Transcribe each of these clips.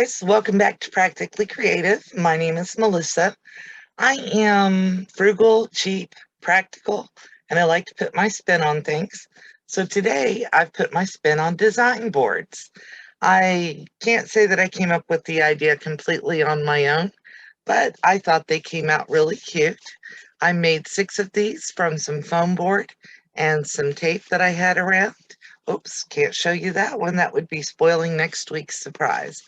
Guys, welcome back to Practically Creative. My name is Melissa. I am frugal, cheap, practical, and I like to put my spin on things. So today I've put my spin on design boards. I can't say that I came up with the idea completely on my own, but I thought they came out really cute. I made 6 of these from some foam board and some tape that I had around. Oops, can't show you that one. That would be spoiling next week's surprise.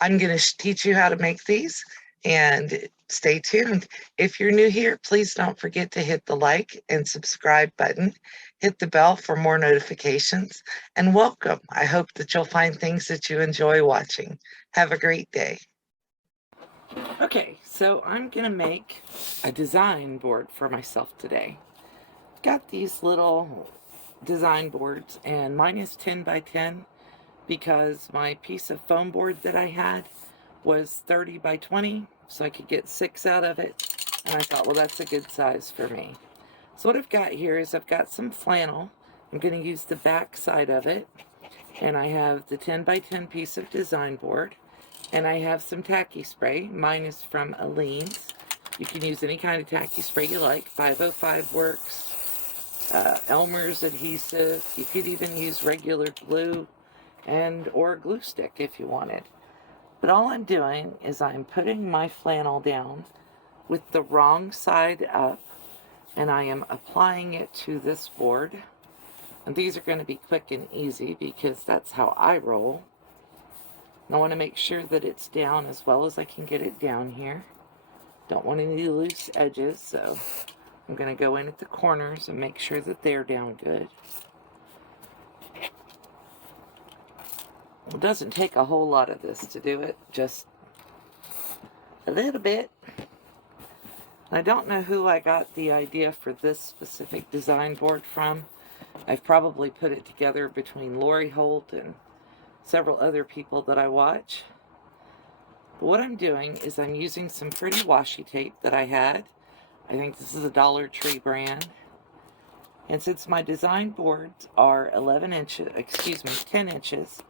I'm going to teach you how to make these and stay tuned. If you're new here, please don't forget to hit the like and subscribe button. Hit the bell for more notifications and welcome. I hope that you'll find things that you enjoy watching. Have a great day. Okay, so I'm going to make a design board for myself today. Got these little design boards, and mine is 10 by 10 because my piece of foam board that I had was 30 by 20, so I could get 6 out of it, and I thought, well, that's a good size for me. So what I've got here is I've got some flannel. I'm going to use the back side of it, and I have the 10 by 10 piece of design board, and I have some tacky spray. Mine is from Aleene's. You can use any kind of tacky spray you like. 505 works, Elmer's adhesive. You could even use regular glue and or a glue stick if you wanted. But all I'm doing is I'm putting my flannel down with the wrong side up, and I am applying it to this board. And these are going to be quick and easy because that's how I roll. And I want to make sure that it's down as well as I can get it down here. Don't want any loose edges, so I'm going to go in at the corners and make sure that they're down good. It doesn't take a whole lot of this to do it, just a little bit. I don't know who I got the idea for this specific design board from. I've probably put it together between Lori Holt and several other people that I watch. But what I'm doing is I'm using some pretty washi tape that I had. I think this is a Dollar Tree brand. And since my design boards are 10 inches,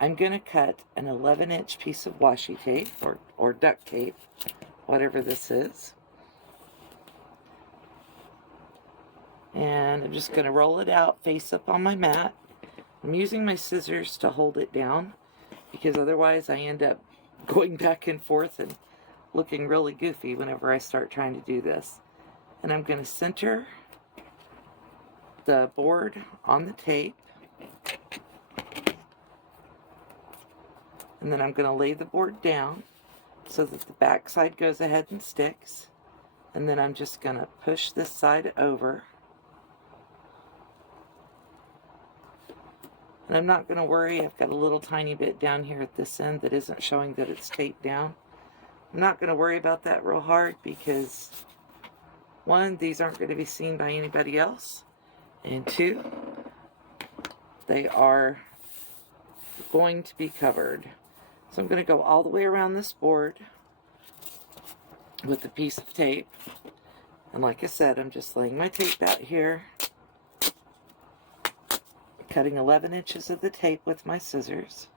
I'm going to cut an 11-inch piece of washi tape or duct tape, whatever this is. And I'm just going to roll it out face up on my mat. I'm using my scissors to hold it down because otherwise I end up going back and forth and looking really goofy whenever I start trying to do this. And I'm going to center the board on the tape. And then I'm going to lay the board down so that the back side goes ahead and sticks. And then I'm just going to push this side over. And I'm not going to worry, I've got a little tiny bit down here at this end that isn't showing that it's taped down. I'm not going to worry about that real hard because, one, these aren't going to be seen by anybody else. And two, they are going to be covered. So I'm going to go all the way around this board with a piece of tape. And like I said, I'm just laying my tape out here, cutting 11 inches of the tape with my scissors.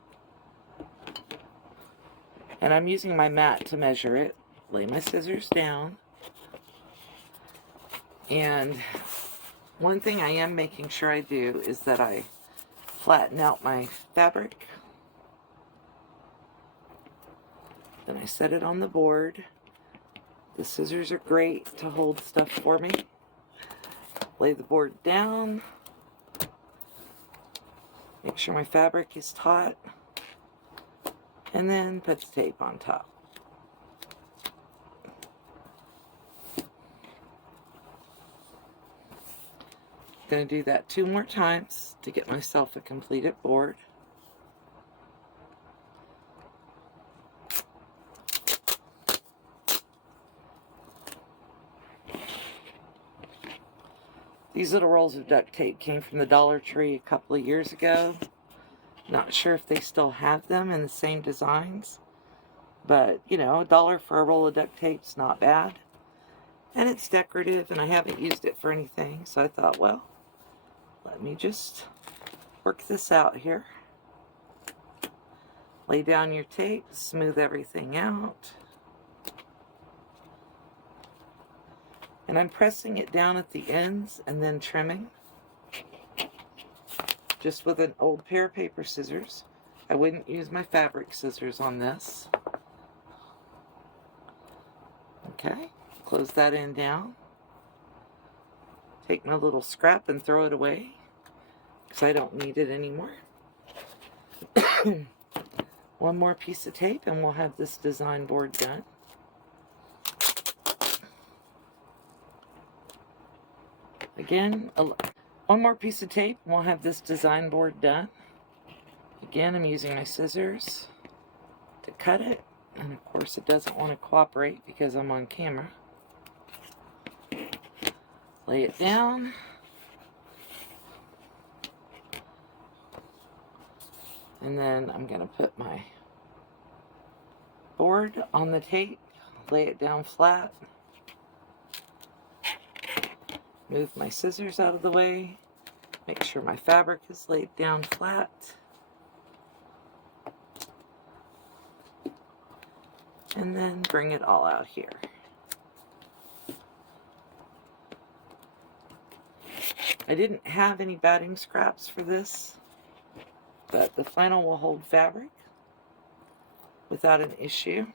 And I'm using my mat to measure it. Lay my scissors down. And one thing I am making sure I do is that I flatten out my fabric. Then I set it on the board. The scissors are great to hold stuff for me. Lay the board down. Make sure my fabric is taut. And then put the tape on top. I'm going to do that 2 more times to get myself a completed board. These little rolls of duct tape came from the Dollar Tree a couple of years ago. Not sure if they still have them in the same designs. But, you know, $1 for a roll of duct tape's not bad. And it's decorative, and I haven't used it for anything. So I thought, well, let me just work this out here. Lay down your tape, smooth everything out. And I'm pressing it down at the ends and then trimming. Just with an old pair of paper scissors. I wouldn't use my fabric scissors on this. Okay, close that end down. Take my little scrap and throw it away because I don't need it anymore. One more piece of tape and we'll have this design board done. Again, one more piece of tape and we'll have this design board done. Again, I'm using my scissors to cut it, and of course it doesn't want to cooperate because I'm on camera. Lay it down. And then I'm going to put my board on the tape, lay it down flat, move my scissors out of the way, make sure my fabric is laid down flat. And then bring it all out here. I didn't have any batting scraps for this, but the flannel will hold fabric without an issue.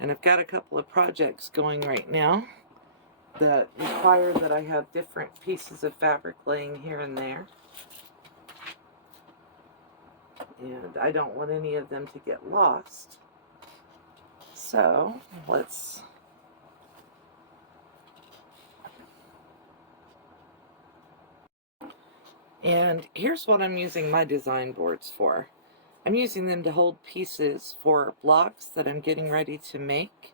And I've got a couple of projects going right now that require that I have different pieces of fabric laying here and there. And I don't want any of them to get lost. So let's and here's what I'm using my design boards for. I'm using them to hold pieces for blocks that I'm getting ready to make.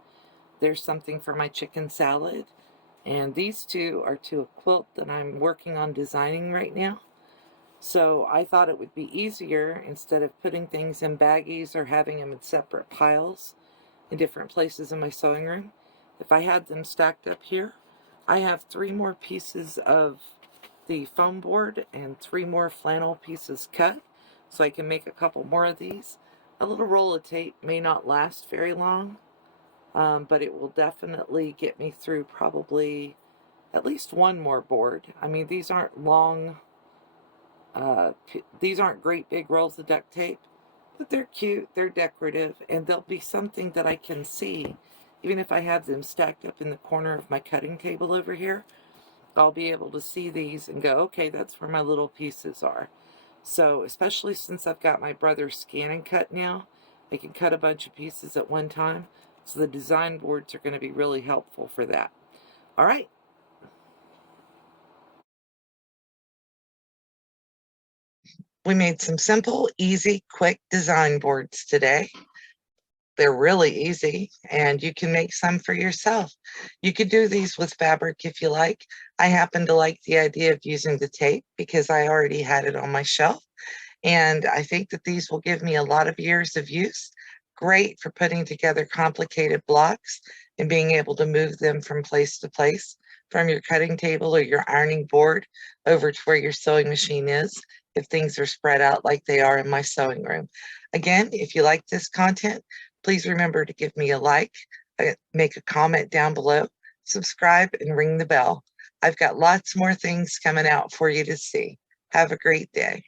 There's something for my chicken salad, and these two are to a quilt that I'm working on designing right now. So I thought it would be easier, instead of putting things in baggies or having them in separate piles in different places in my sewing room, if I had them stacked up here. I have 3 more pieces of the foam board and 3 more flannel pieces cut, so I can make a couple more of these. A little roll of tape may not last very long, but it will definitely get me through probably at least 1 more board. I mean, these aren't long, these aren't great big rolls of duct tape, but they're cute, they're decorative, and they'll be something that I can see. Even if I have them stacked up in the corner of my cutting table over here, I'll be able to see these and go, okay, that's where my little pieces are. So, especially since I've got my brother's scan and cut now, I can cut a bunch of pieces at one time. So the design boards are going to be really helpful for that. All right. We made some simple, easy, quick design boards today. They're really easy, and you can make some for yourself. You could do these with fabric if you like. I happen to like the idea of using the tape because I already had it on my shelf, and I think that these will give me a lot of years of use. Great for putting together complicated blocks and being able to move them from place to place, from your cutting table or your ironing board over to where your sewing machine is, if things are spread out like they are in my sewing room. Again, if you like this content, please remember to give me a like, make a comment down below, subscribe, and ring the bell. I've got lots more things coming out for you to see. Have a great day.